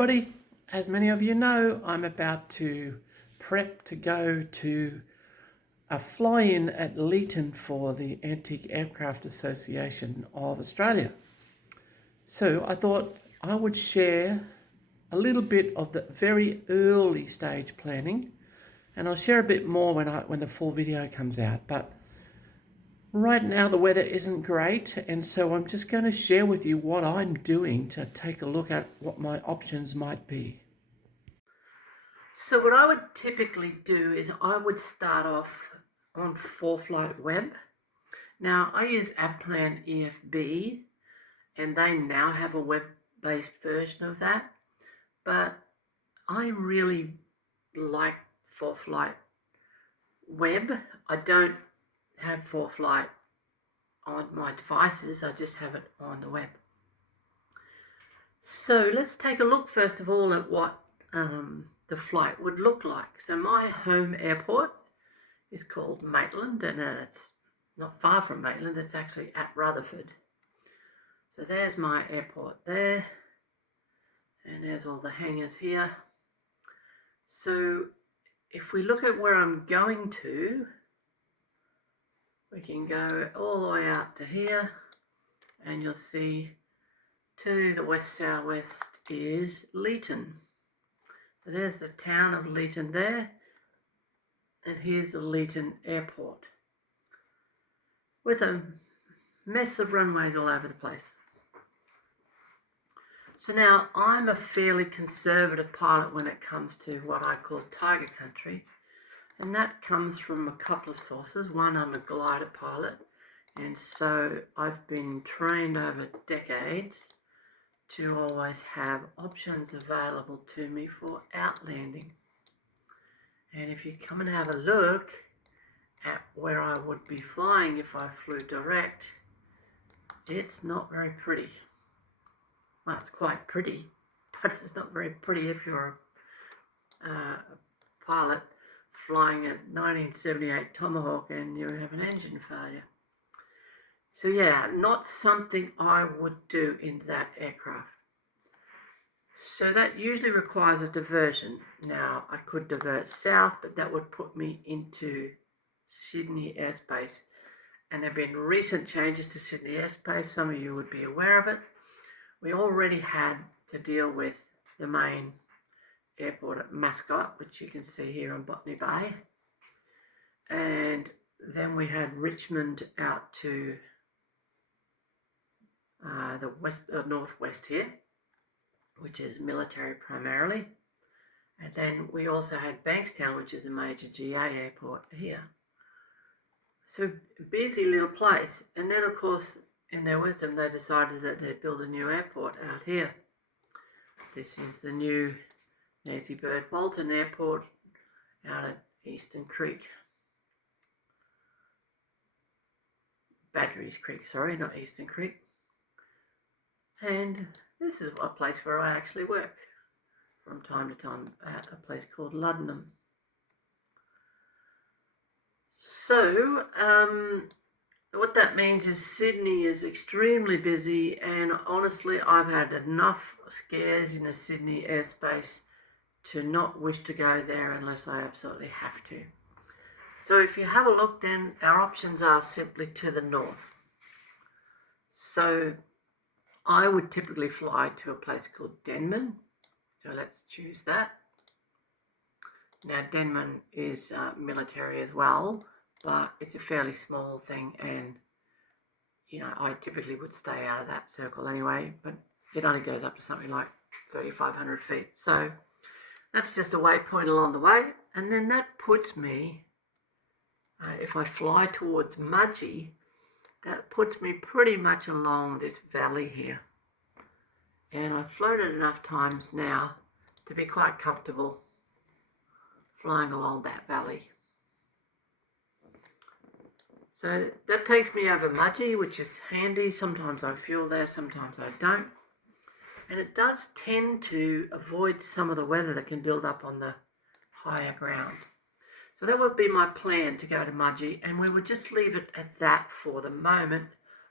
everybody. As many of you know, I'm about to prep to go to a fly-in at Leeton for the Antique Aircraft Association of Australia. So I thought I would share a little bit of the very early stage planning, and I'll share a bit more when the full video comes out. But right now the weather isn't great, and so I'm just going to share with you what I'm doing to take a look at what my options might be. So what I would typically do is I would start off on ForeFlight Web. Now I use aeroplane EFB, and they now have a web-based version of that, but I really like ForeFlight Web. I don't have ForeFlight on my devices, I just have it on the web. So let's take a look first of all at what the flight would look like. So my home airport is called Maitland, and it's not far from Maitland, it's actually at Rutherford. So there's my airport there, and there's all the hangars here. So if we look at where I'm going to, we can go all the way out to here, and you'll see to the west-southwest is Leeton. So there's the town of Leeton there, and here's the Leeton airport with a mess of runways all over the place. So now I'm a fairly conservative pilot when it comes to what I call tiger country, and that comes from a couple of sources. One, I'm a glider pilot, and so I've been trained over decades to always have options available to me for outlanding. And if you come and have a look at where I would be flying if I flew direct, it's not very pretty. Well, it's quite pretty, but it's not very pretty if you're a pilot flying a 1978 Tomahawk and you have an engine failure. So yeah, not something I would do in that aircraft. So that usually requires a diversion. Now I could divert south, but that would put me into Sydney airspace. And there have been recent changes to Sydney airspace. Some of you would be aware of it. We already had to deal with the main airport at Mascot, which you can see here on Botany Bay. And then we had Richmond out to the northwest here, which is military primarily. And then we also had Bankstown, which is a major GA airport here. So busy little place. And then of course, in their wisdom, they decided that they'd build a new airport out here. This is the new Nancy Bird Walton Airport out at Eastern Creek. Badgerys Creek, sorry, not Eastern Creek. And this is a place where I actually work from time to time at a place called Luddenham. So, what that means is Sydney is extremely busy, and honestly I've had enough scares in the Sydney airspace to not wish to go there unless I absolutely have to. So if you have a look, then our options are simply to the north. So I would typically fly to a place called Denman, so let's choose that. Now Denman is military as well, but it's a fairly small thing, and you know, I typically would stay out of that circle anyway, but it only goes up to something like 3,500 feet. So that's just a waypoint along the way, and then that puts me, if I fly towards Mudgee, that puts me pretty much along this valley here. And I've flown it enough times now to be quite comfortable flying along that valley. So that takes me over Mudgee, which is handy. Sometimes I fuel there, sometimes I don't. And it does tend to avoid some of the weather that can build up on the higher ground. So that would be my plan, to go to Mudgee, and we would just leave it at that for the moment.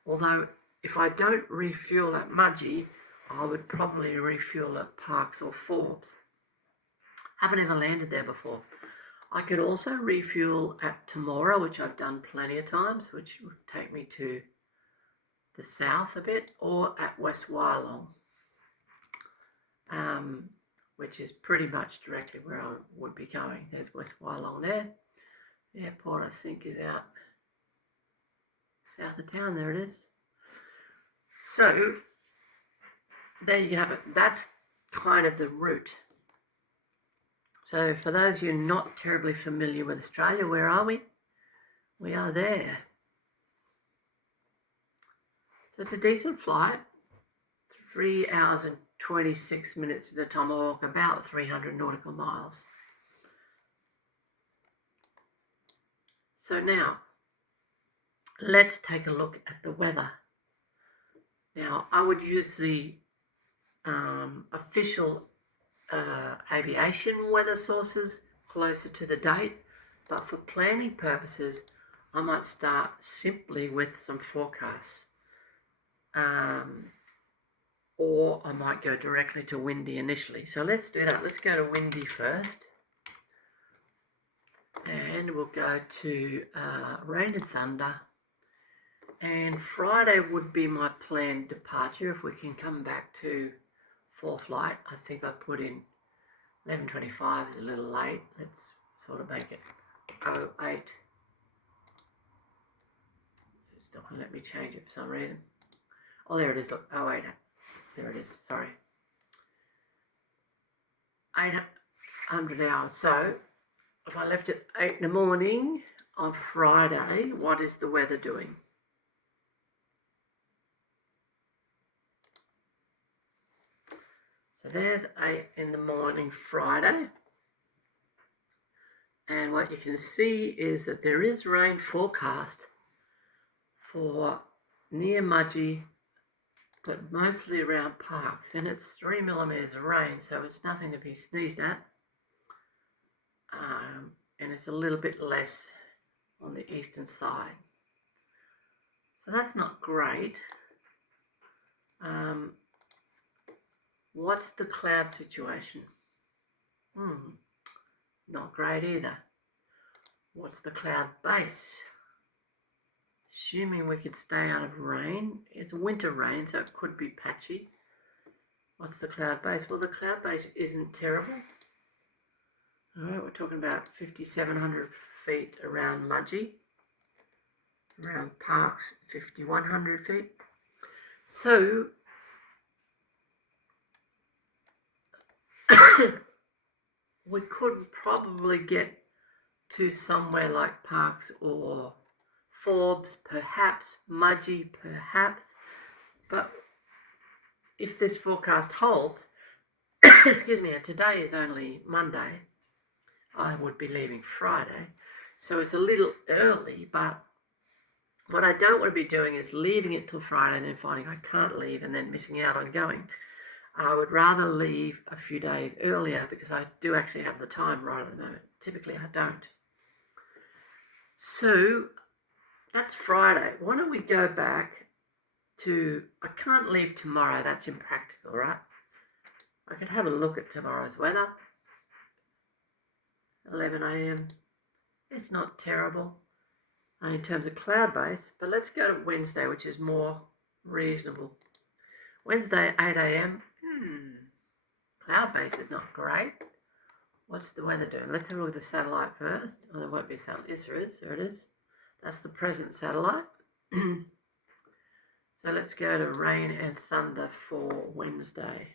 Although if I don't refuel at Mudgee, I would probably refuel at Parkes or Forbes. Haven't ever landed there before. I could also refuel at Temora, which I've done plenty of times, which would take me to the south a bit, or at West Wyalong, which is pretty much directly where I would be going. There's West Wyalong there. The airport, I think, is out south of town. There it is. So there you have it. That's kind of the route. So for those of you not terribly familiar with Australia, where are we? We are there. So it's a decent flight, 3 hours and 26 minutes at a tomahawk, about 300 nautical miles. So now, let's take a look at the weather. Now, I would use the official aviation weather sources closer to the date, but for planning purposes, I might start simply with some forecasts. Or I might go directly to windy initially. So let's do that. Let's go to windy first. And we'll go to rain and thunder. And Friday would be my planned departure if we can come back to for flight. I think I put in 11:25 is a little late. Let's sort of make it 08. It's not going to let me change it for some reason. Oh, there it is. Look, 08. There it is. Sorry. 800 hours. So if I left at 8 in the morning on Friday, what is the weather doing? So there's 8 in the morning Friday. And what you can see is that there is rain forecast for near Mudgee, but mostly around Parkes. And it's 3 millimetres of rain, so it's nothing to be sneezed at. And it's a little bit less on the eastern side. So that's not great. What's the cloud situation? Not great either. What's the cloud base? Assuming we could stay out of rain. It's winter rain, so it could be patchy. What's the cloud base? Well, the cloud base isn't terrible. All right, we're talking about 5,700 feet around Mudgee. Around Parkes, 5,100 feet. So we could probably get to somewhere like Parkes or Forbes, perhaps, Mudgee, perhaps. But if this forecast holds, excuse me, and today is only Monday, I would be leaving Friday. So it's a little early, but what I don't want to be doing is leaving it till Friday and then finding I can't leave and then missing out on going. I would rather leave a few days earlier because I do actually have the time right at the moment. Typically I don't. So that's Friday. Why don't we go back to, I can't leave tomorrow, that's impractical, right? I could have a look at tomorrow's weather. 11 a.m. It's not terrible in terms of cloud base, but let's go to Wednesday, which is more reasonable. Wednesday, 8 a.m. Cloud base is not great. What's the weather doing? Let's have a look at the satellite first. Oh, there won't be a satellite. Yes, there is. There it is. That's the present satellite. So let's go to rain and thunder for Wednesday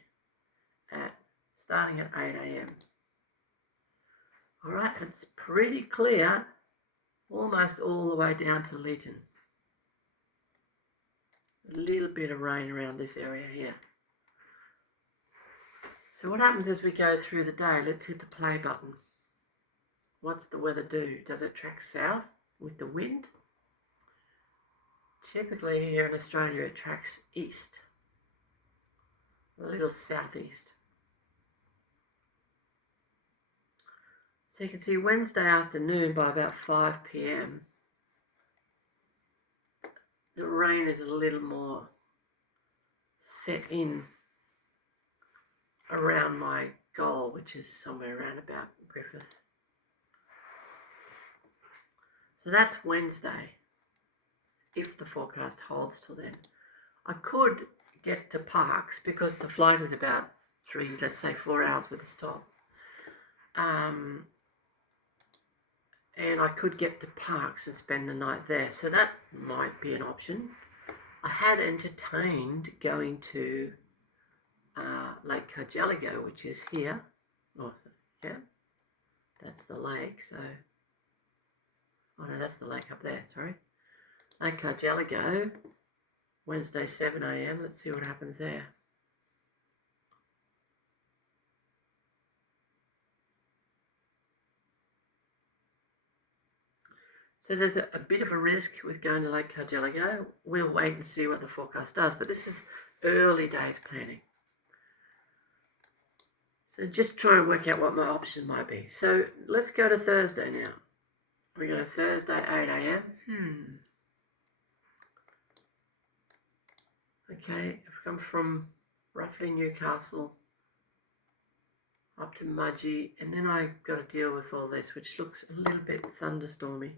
starting at 8 a.m. All right, it's pretty clear almost all the way down to Leeton. A little bit of rain around this area here. So what happens as we go through the day? Let's hit the play button. What's the weather do? Does it track south with the wind? Typically here in Australia it tracks east, a little southeast. So you can see Wednesday afternoon by about 5 p.m. the rain is a little more set in around my goal, which is somewhere around about Griffith. So that's Wednesday, if the forecast holds till then. I could get to Parkes because the flight is about 4 hours with a stop. And I could get to Parkes and spend the night there. So that might be an option. I had entertained going to Lake Cargelligo, which is here. Oh, yeah, that's the lake. So, oh no, that's the lake up there, sorry. Lake Cargelligo, Wednesday, 7 a.m. Let's see what happens there. So there's a bit of a risk with going to Lake Cargelligo. We'll wait and see what the forecast does, but this is early days planning. So just try and work out what my options might be. So let's go to Thursday now. We go to Thursday, 8 a.m. Okay, I've come from roughly Newcastle up to Mudgee, and then I've got to deal with all this, which looks a little bit thunderstormy.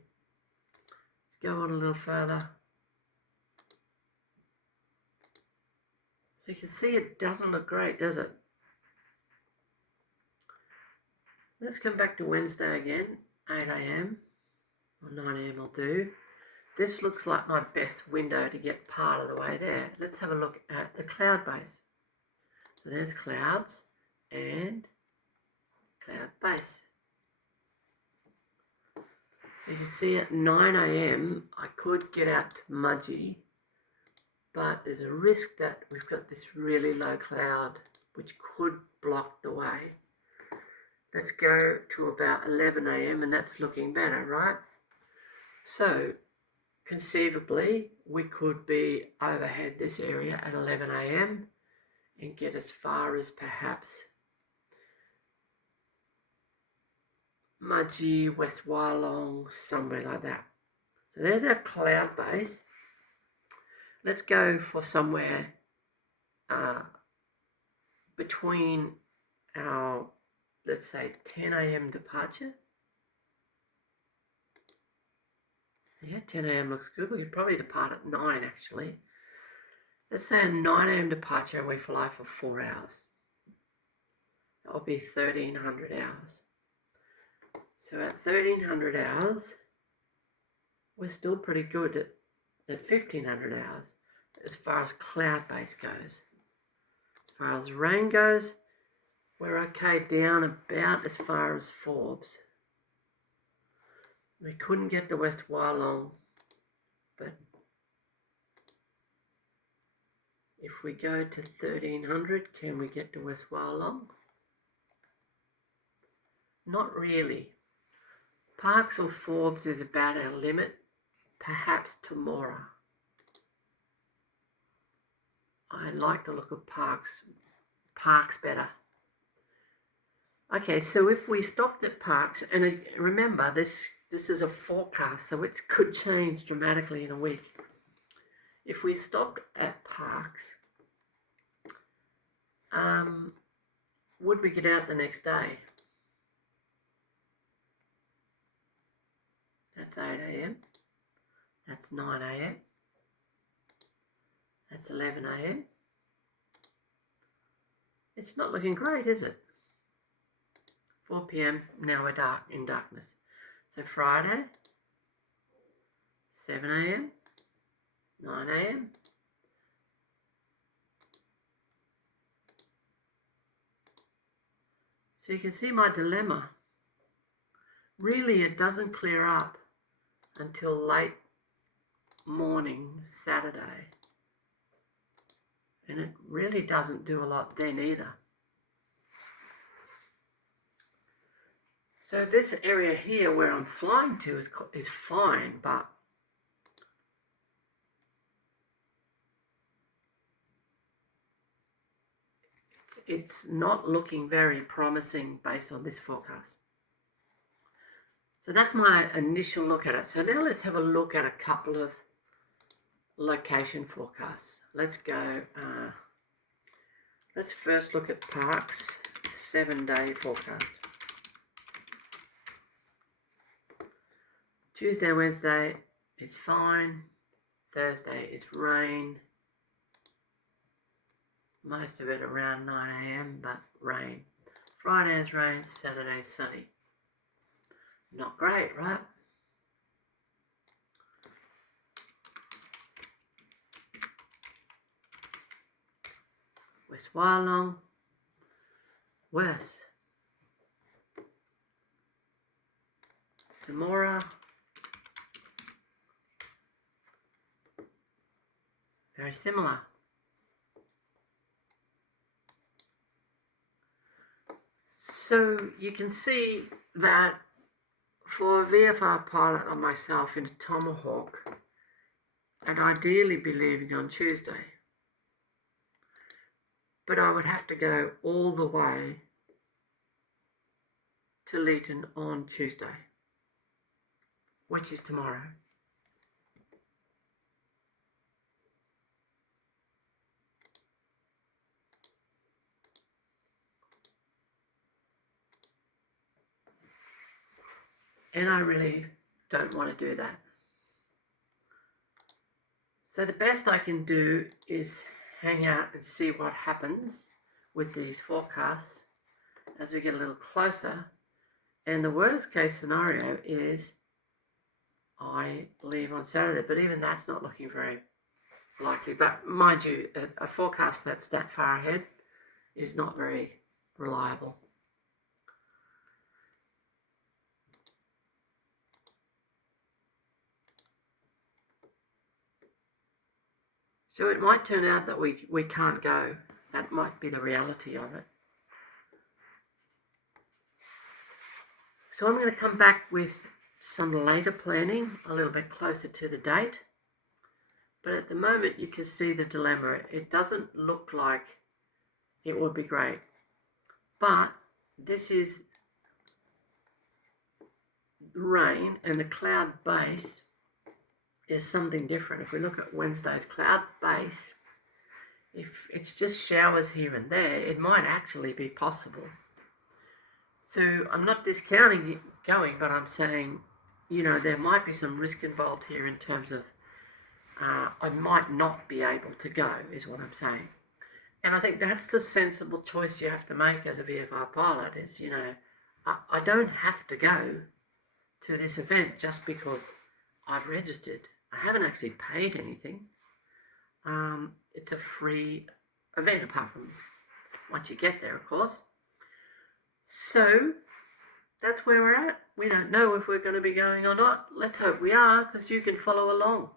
Let's go on a little further. So you can see it doesn't look great, does it? Let's come back to Wednesday again, 8 a.m. or 9 a.m. will do. This looks like my best window to get part of the way there. Let's have a look at the cloud base. So there's clouds and cloud base. So you can see at 9 a.m. I could get out to Mudgee, but there's a risk that we've got this really low cloud which could block the way. Let's go to about 11 a.m. and that's looking better, right? So conceivably we could be overhead this area at 11 a.m. and get as far as perhaps Mudgee, West Wyalong, somewhere like that. So there's our cloud base. Let's go for somewhere between our, let's say, 10 a.m. departure. Yeah, 10 a.m. looks good. We could probably depart at 9 actually. Let's say a 9 a.m. departure and we fly for 4 hours. That'll be 1,300 hours. So at 1,300 hours, we're still pretty good at 1,500 hours as far as cloud base goes. As far as rain goes, we're okay down about as far as Forbes. We couldn't get to West Wyalong, but if we go to 1,300, can we get to West Wyalong? Not really. Parkes or Forbes is about our limit, perhaps Temora. I like to look at Parkes better. Okay, so if we stopped at Parkes, and remember this is a forecast, so it could change dramatically in a week. If we stopped at Parkes, would we get out the next day? That's 8 a.m. That's 9 a.m. That's 11 a.m. It's not looking great, is it? 4 p.m. Now we're in darkness. So Friday, 7 a.m., 9 a.m. So you can see my dilemma. Really, it doesn't clear up until late morning Saturday. And it really doesn't do a lot then either. So this area here where I'm flying to is fine, but it's not looking very promising based on this forecast. So that's my initial look at it. So now let's have a look at a couple of location forecasts. Let's go Let's first look at Park's 7-day forecast. Tuesday, Wednesday is fine. Thursday is rain. Most of it around 9 a.m, but rain. Friday is rain, Saturday is sunny. Not great, right? West Wyalong, worse. Temora, very similar. So you can see that for a VFR pilot like myself in a Tomahawk, I'd ideally be leaving on Tuesday. But I would have to go all the way to Leeton on Tuesday, which is tomorrow. And I really don't want to do that. So the best I can do is hang out and see what happens with these forecasts as we get a little closer. And the worst case scenario is I leave on Saturday, but even that's not looking very likely. But mind you, a forecast that's that far ahead is not very reliable. So it might turn out that we can't go. That might be the reality of it. So I'm going to come back with some later planning, a little bit closer to the date. But at the moment you can see the dilemma. It doesn't look like it would be great. But this is rain, and the cloud base is something different. If we look at Wednesday's cloud base, if it's just showers here and there, it might actually be possible. So I'm not discounting it going, but I'm saying, you know, there might be some risk involved here in terms of I might not be able to go, is what I'm saying. And I think that's the sensible choice you have to make as a VFR pilot is, you know, I don't have to go to this event just because I've registered. I haven't actually paid anything. It's a free event, apart from once you get there, of course. So that's where we're at. We don't know if we're going to be going or not. Let's hope we are, because you can follow along.